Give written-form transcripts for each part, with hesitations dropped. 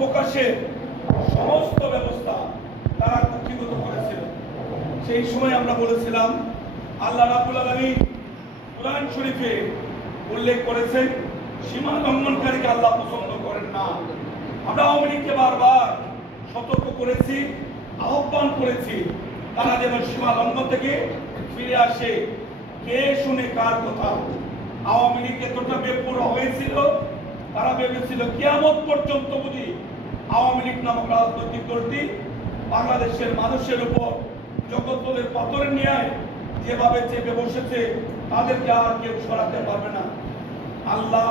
প্রকাশের সমস্ত ব্যবস্থা তারা কুক্ষিগত করেছিল। সেই সময় আমরা বলেছিলাম আল্লাহ রাব্বুল আলামিন কুরআন শরীফে উল্লেখ করেছেন সীমা লঙ্ঘনকারীকে আল্লাহ পছন্দ করেন না। আমরা আওয়ামী লীগকে বারবার সতর্ক করেছি, আহ্বান করেছি তারা যেন সীমা লঙ্ঘন থেকে ফিরে আসে। কে শুনে কার কথা? আওয়ামী লীগ এতটা বেপরোয়া হয়েছিল, তারা ভেবেছিল কিয়ামত পর্যন্ত বুঝি আওয়ামী লীগ নামক রাজনৈতিক দলটি বাংলাদেশের মানুষের উপর জগদ্দলের পাথরের ন্যায় যেভাবে চেপে বসেছে তাদেরকে আর কেউ সরাতে পারবে না। আল্লাহ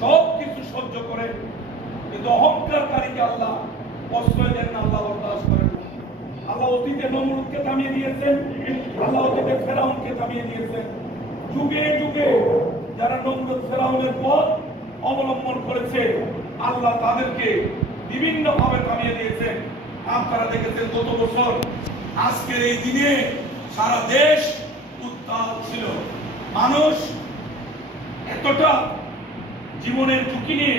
সব কিছু সহ্য করেন, কিন্তু অহংকারকারীকে আল্লাহ প্রশ্রয় দেন না, আল্লাহ বরদাস্ত করেন না। আল্লাহ অতীতে নমরুদকে থামিয়ে দিয়েছেন, আল্লাহ অতীতে ফেরাউনকে থামিয়ে দিয়েছেন। যুগে যুগে যারা নমরুদ ফেরাউনের পথ অবলম্বন করেছে আল্লাহ তাদেরকে বিভিন্ন ভাবে থামিয়ে দিয়েছেন। আপনারা দেখেছেন গত বছর আজকের এই দিনে সারা দেশ উত্তাল ছিল। মানুষ এতটা জীবনের ঝুঁকি নিয়ে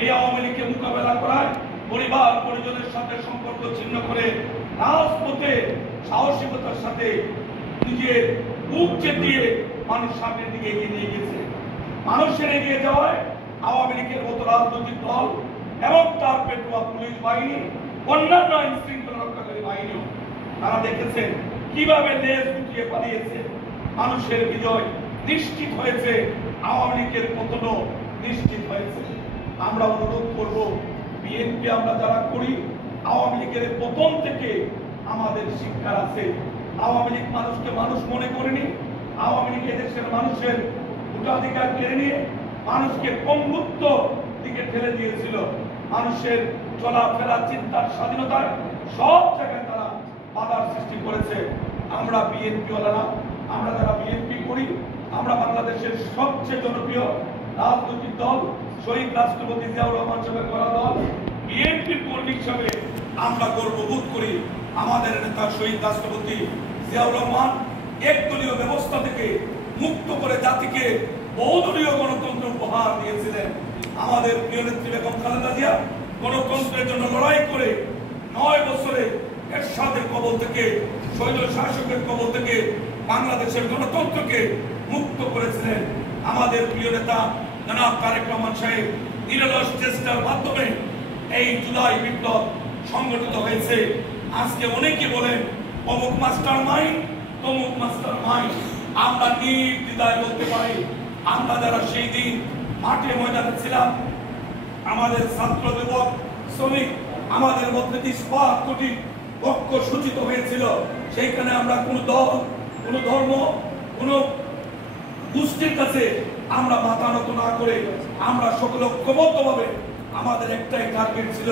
এই আওয়ামী লীগকে মোকাবেলা করায় পরিবার পরিজনের সাথে সম্পর্ক ছিন্ন করে রাজপথে সাহসিকতার সাথে নিজের বুক চেতিয়ে মানুষ সামনের দিকে এগিয়ে নিয়ে গেছে। মানুষের এগিয়ে যাওয়ায় আওয়ামী লীগের মতো রাজনৈতিক দল এবং তার পেটুয়া পুলিশ বাহিনী, অন্যান্য আইন শৃঙ্খলা রক্ষাকারী বাহিনীও তারা দেখেছেন কিভাবে লেজ গুটিয়ে পালিয়েছে। মানুষের বিজয় নিশ্চিত হয়েছে, আওয়ামী লীগের পতনও নিশ্চিত হয়েছে। আমরা অনুরোধ করব, বিএনপি আমরা যারা করি, আওয়ামী লীগের পতন থেকে আমাদের শিক্ষা আছে। আওয়ামী লীগ মানুষকে মানুষ মনে করেনি। আওয়ামী লীগ দেশের মানুষের ভোটাধিকার কেড়ে নিয়ে মানুষকে পঙ্গুত্ব দিকে ঠেলে দিয়েছিল। মানুষের চলাফেরা চিন্তার স্বাধীনতায় সব জায়গায় তারা বাধার সৃষ্টি করেছে। আমরা বিএনপি ওয়ালারা, আমরা যারা বিএনপি করি, আমরা বাংলাদেশের সবচেয়ে জনপ্রিয় রাজনৈতিক দল শহীদ রাষ্ট্রপতি জিয়াউর রহমান সাহেবের করা দল বিএনপির কর্মী হিসাবে আমরা গর্ববোধ করি। আমাদের নেতা শহীদ রাষ্ট্রপতি জিয়াউর রহমান একদলীয় ব্যবস্থা থেকে মুক্ত করে জাতিকে বহুদলীয় গণতন্ত্র উপহার দিয়েছিলেন। আমাদের প্রিয় নেত্রী বেগম খালেদা জিয়া গণতন্ত্রের জন্য লড়াই করে 9 বছরে এরশাদের কবল থেকে, শৈল শাসকের কবল থেকে বাংলাদেশের গণতন্ত্রকে মুক্ত করেছিলেন। আমাদের প্রিয় নেতা জনাব তারেক রহমান সাহেব নিরলস চেষ্টার মাধ্যমে এই জুলাই বিপ্লব সংগঠিত হয়েছে। আজকে অনেকে বলেন অমুক মাস্টার মাইন্ড, তমুক মাস্টার মাইন্ড। আমরা নির্দ্বিধায় বলতে পারি, আমরা যারা সেই দিন মাঠে ময়দানে ছিলাম, আমাদের ছাত্র যুবক শ্রমিক, আমাদের মধ্যে ইস্পাত কোটি পক্ষ সূচিত হয়েছিল, সেইখানে আমরা কোন দল, কোন ধর্ম, কোন গোষ্ঠীর কাছে আমরা মাথা নত না করে আমরা সকলে ঐক্যবদ্ধভাবে আমাদের একটাই টার্গেট ছিল,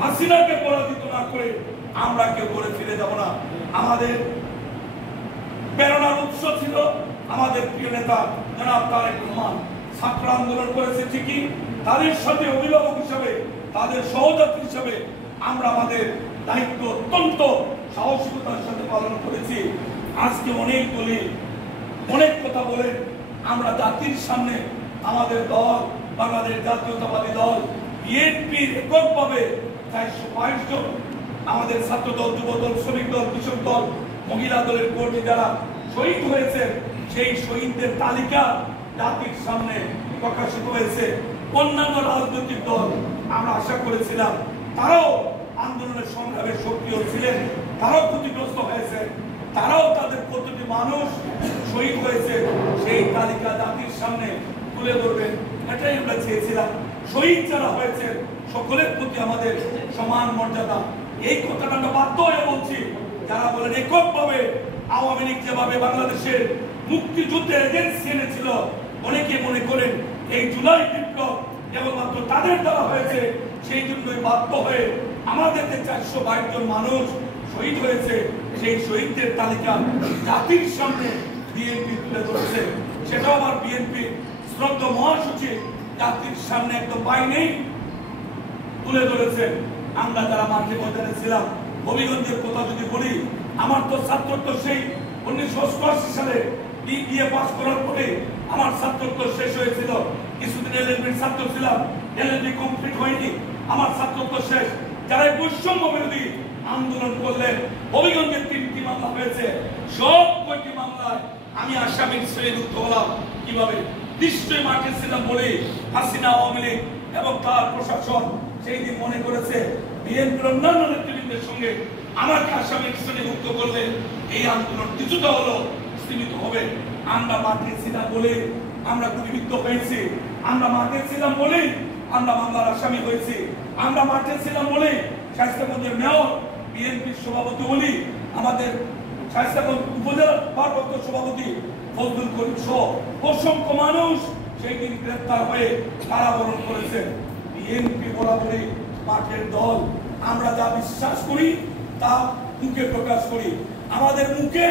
হাসিনাকে পরাজিত না করে আমরা কেউ করে ফিরে যাব না। আমাদের প্রেরণার উৎস ছিল আমাদের প্রিয় নেতা জনাব তারেক রহমান। ছাত্র আন্দোলন করেছে ঠিকই, তাদের সাথে অভিভাবক হিসাবে, তাদের সহযাত্রী হিসাবে আমরা আমাদের দায়িত্ব অত্যন্ত সাহসিকতার সাথে পালন করেছি। আজকে অনেক বলি, অনেক কথা বলে আমরা জাতির সামনে আমাদের দল, বাংলাদেশ জাতীয়তাবাদী দল বিএনপির এককভাবে 422 জন আমাদের ছাত্র দল, যুব দল, শ্রমিক দল, কৃষক দল, মহিলা দলের কর্মী যারা শহীদ হয়েছে, সেই শহীদদের তালিকা জাতির সামনে প্রকাশিত হয়েছে। অন্যান্য রাজনৈতিক দল আমরা আশা করেছিলাম তারাও আন্দোলনের সংগ্রামে সক্রিয় ছিলেন, তারাও ক্ষতিগ্রস্ত হয়েছে, তারাও তাদের প্রতিটি মানুষ শহীদ হয়েছে, সেই তালিকা জাতির সামনে তুলে ধরবেন, এটাই আমরা চেয়েছিলাম। শহীদ যারা হয়েছে সকলের প্রতি আমাদের সমান মর্যাদা, এই কথাটা আমরা বাধ্য হয়ে বলছি। যারা বলেন এককভাবে আওয়ামী লীগ যেভাবে বাংলাদেশের মুক্তিযুদ্ধের এজেন্সি এনেছিল, অনেকে মনে করেন এই জুলাই বিপ্লব কেবলমাত্র তাদের দ্বারা হয়েছে, সেই জন্যই বাধ্য হয়ে আমাদের যে 422 জন মানুষ শহীদ হয়েছে, সেই শহীদদের তালিকা জাতির সামনে বিএনপি তুলে ধরেছে। সেটাও আবার বিএনপি শ্রদ্ধ মহাসচিব জাতির সামনে একদম বাইনেই তুলে ধরেছেন। আমরা যারা মাঠে ময়দানে ছিলাম, হবিগঞ্জের কথা যদি বলি, আমার তো ছাত্রত্ব সেই 1988 সালে বিএ পাস করার পরে আমার ছাত্রত্ব শেষ হয়েছিল। কিছুদিন এলএলবির ছাত্র ছিলাম, এলএলবি কমপ্লিট হয়নি, আমার ছাত্রত্ব শেষ। যারা বৈষম্য বিরোধী আন্দোলন করলেন, হবিগঞ্জের 3টি মামলা হয়েছে, সব কয়টি মামলায় আমি আসামির শ্রেণীভুক্ত হলাম। কিভাবে? নিশ্চয়ই মাঠে ছিলাম বলে হাসিনা, আওয়ামী লীগ এবং তার প্রশাসন সেই দিন মনে করেছে বিএনপির অন্যান্য নেতৃবৃন্দের সঙ্গে আমাকে আসামির শ্রেণীভুক্ত করলে এই আন্দোলন কিছুটা হলো সীমিত হবে। আমরা মাঠে ছিলাম বলে আমরা গুলিবিদ্ধ হয়েছি, আমরা মাঠে ছিলাম বলে আমরা মামলার আসামি হয়েছি, আমরা মাঠে ছিলাম বলে শায়েস্তাগঞ্জের মেয়র, বিএনপির সভাপতি বলি, আমাদের শায়েস্তাগঞ্জ উপজেলা ভারপ্রাপ্ত সভাপতি ফজলুল করিম সহ অসংখ্য মানুষ সেই দিন গ্রেপ্তার হয়ে কারাবরণ করেছেন। বিএনপি বরাবরই মাঠের দল, আমরা যা বিশ্বাস করি তা মুখে প্রকাশ করি, আমাদের মুখে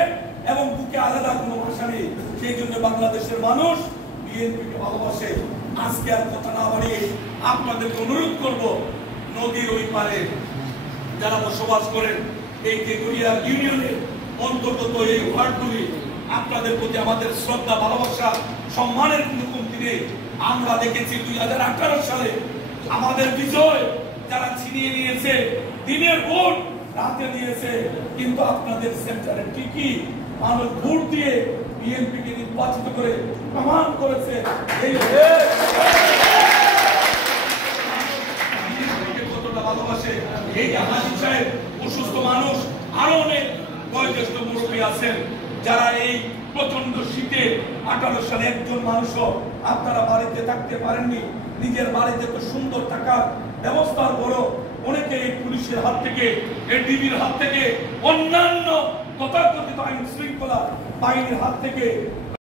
এবং বুকে আলাদা কোনো ভাষা নেই। সেই জন্য বাংলাদেশের মানুষ বিএনপিকে ভালোবাসে। আজকে আর কথা না বাড়িয়ে আপনাদেরকে অনুরোধ করব, নদীর ওই পারে যারা বসবাস করেন এই তেঘরিয়া ইউনিয়নের অন্তর্গত এই ওয়ার্ডগুলি, আপনাদের প্রতি আমাদের শ্রদ্ধা, ভালোবাসা, সম্মানের কোনো কমতি নেই। আমরা দেখেছি 2018 সালে আমাদের বিজয় যারা ছিনিয়ে নিয়েছে, দিনের ভোট রাতে দিয়েছে, কিন্তু আপনাদের সেন্টারে ঠিকই মানুষ ভোট দিয়ে বিএনপিকে নির্বাচিত করে প্রমাণ করেছে এই কতটা ভালোবাসে। এই যে হাসিন সাহেব অসুস্থ মানুষ, আরো অনেক বয়োজ্যেষ্ঠ মুরব্বী আছেন যারা এই প্রচন্ড শীতে 18 সালে একজন মানুষও আপনারা বাড়িতে থাকতে পারেননি, নিজের বাড়িতে তো সুন্দর থাকার ব্যবস্থার বড় অনেকে এই পুলিশের হাত থেকে, এই ডিবির হাত থেকে, অন্যান্য তথাকথিত আইন শৃঙ্খলা বাহিনীর হাত থেকে